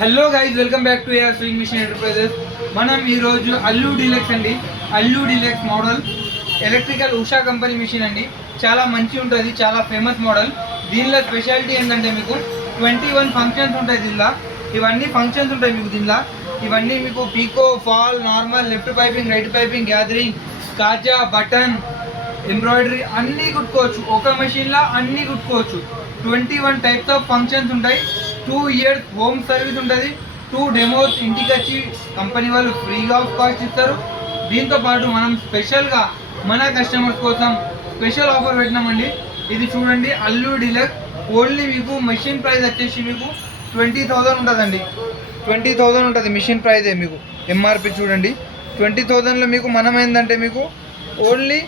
Hello guys, welcome back to AR sewing machine enterprises. మనం ఈరోజు Allure deluxe అండి, Allure deluxe model electrical Usha company machine అండి. చాలా మంచి ఉంటుంది, చాలా ఫేమస్ మోడల్. దీనిలో స్పెషాలిటీ ఏంటంటే మీకు 21 ఫంక్షన్స్ ఉంటాయి దీనిలో. ఇవన్నీ ఫంక్షన్స్ ఉంటాయి మీకు దీనిలో. ఇవన్నీ మీకు picot, fall, normal, left piping, right piping, gathering, కాజా, బటన్, ఎంబ్రాయిడరీ అన్నీ కుట్టుకోవచ్చు. ఒక మెషిన్లో అన్నీ కుట్టుకోవచ్చు. 21 టైప్స్ ఆఫ్ ఫంక్షన్స్ ఉంటాయి. 2 years హోమ్ సర్వీస్ ఉంటుంది. 2 డెమోస్ ఇంటికి వచ్చి కంపెనీ వాళ్ళు ఫ్రీగా ఆఫ్ కాస్ట్ ఇస్తారు. దీంతో పాటు మనం స్పెషల్గా మన కస్టమర్స్ కోసం స్పెషల్ ఆఫర్ పెట్టినామండి. ఇది చూడండి, అల్లు డీలక్స్. ఓన్లీ మీకు మెషిన్ ప్రైస్ వచ్చేసి మీకు 20,000 ఉంటుందండి. 20,000 ఉంటుంది మెషిన్ ప్రైజే. మీకు ఎంఆర్పి చూడండి 20,000లో మీకు మనం ఏంటంటే మీకు ఓన్లీ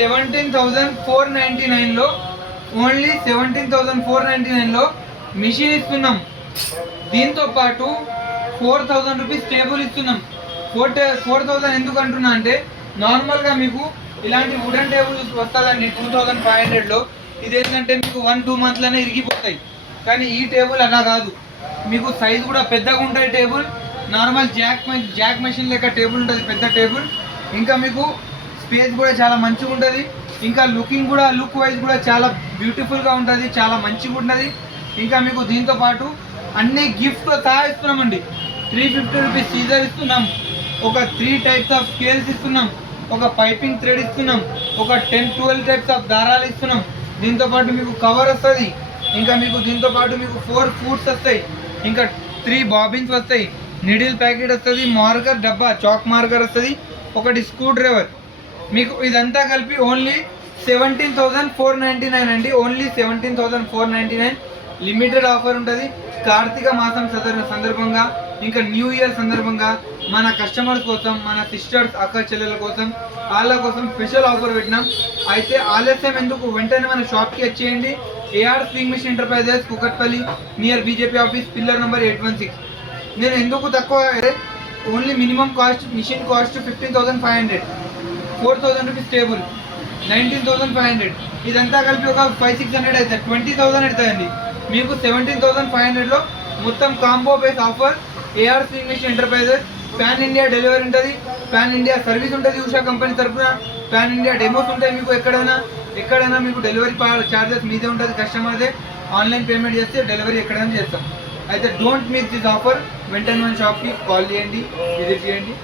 17,499లో ఓన్లీ 17,499లో మిషన్ ఇస్తున్నాం. దీంతో పాటు 4,000 రూపీస్ టేబుల్ ఇస్తున్నాం. 4,000 ఎందుకు అంటున్నా అంటే, నార్మల్గా మీకు ఇలాంటి వుడెన్ టేబుల్స్ వస్తుందండి 2,500లో. ఇది ఏంటంటే మీకు 1-2 మంత్స్లోనే ఇరిగిపోతాయి. కానీ ఈ టేబుల్ అలా కాదు, మీకు సైజ్ కూడా పెద్దగా ఉంటాయి. టేబుల్ నార్మల్ జాక్ మెషిన్ లెక్క టేబుల్ ఉంటుంది, పెద్ద టేబుల్. ఇంకా మీకు స్పేస్ కూడా చాలా మంచిగా ఉంటుంది. ఇంకా లుక్ వైజ్ కూడా చాలా బ్యూటిఫుల్గా ఉంటుంది, చాలా మంచిగా ఉంటుంది. ఇంకా మీకు దీంతో పాటు అన్ని గిఫ్ట్తో సహా ఇస్తున్నామండి. 350 రూపీస్ సీజర్ ఇస్తున్నాం, ఒక 3 టైప్స్ ఆఫ్ స్కేల్స్ ఇస్తున్నాం, ఒక పైపింగ్ థ్రెడ్ ఇస్తున్నాం, ఒక 10-12 టైప్స్ ఆఫ్ దారాలు ఇస్తున్నాం. దీంతో పాటు మీకు కవర్ వస్తుంది. ఇంకా మీకు దీంతో పాటు మీకు 4 ఫూట్స్ వస్తాయి, ఇంకా 3 బాబిన్స్ వస్తాయి, నిడిల్ ప్యాకెట్ వస్తుంది, మార్కర్ డబ్బా, చాక్ మార్కర్ వస్తుంది, ఒకటి స్క్రూ డ్రైవర్. మీకు ఇదంతా కలిపి ఓన్లీ 17,499 అండి. ఓన్లీ 17,499. లిమిటెడ్ ఆఫర్ ఉంటుంది. కార్తీక మాసం సందర్భంగా, ఇంకా న్యూ ఇయర్ సందర్భంగా మన కస్టమర్స్ కోసం, మన సిస్టర్స్, అక్క చెల్లెల కోసం, వాళ్ళ కోసం స్పెషల్ ఆఫర్ పెట్టినాం. అయితే ఆలస్యం ఎందుకు, వెంటనే మన షాప్కి వచ్చేయండి. AR sewing machine enterprises, Kukatpalli, near BJP office, pillar number 816. నేను ఎందుకు తక్కువ, only minimum cost machine cost 15,500, 4,000 rupees table 19,500. ఇదంతా కలిపి ఒక 500-600 అవుతుంది, 20,000 అవుతుందండి. మీకు 17,500లో మొత్తం combo base offer. AR sewing machine enterprises. Pan India delivery ఉంటుంది, పాన్ ఇండియా సర్వీస్ ఉంటుంది ఉషా కంపెనీ తరఫున. పాన్ ఇండియా డెమోస్ ఉంటాయి. మీకు ఎక్కడైనా మీకు డెలివరీ ఛార్జెస్ మీదే ఉంటుంది, కస్టమర్దే. ఆన్లైన్ పేమెంట్ చేస్తే డెలివరీ ఎక్కడైనా చేస్తాం. అయితే డోంట్ మిస్ దిస్ ఆఫర్. వెంటనే మన షాప్కి కాల్ చేయండి, విజిట్ చేయండి.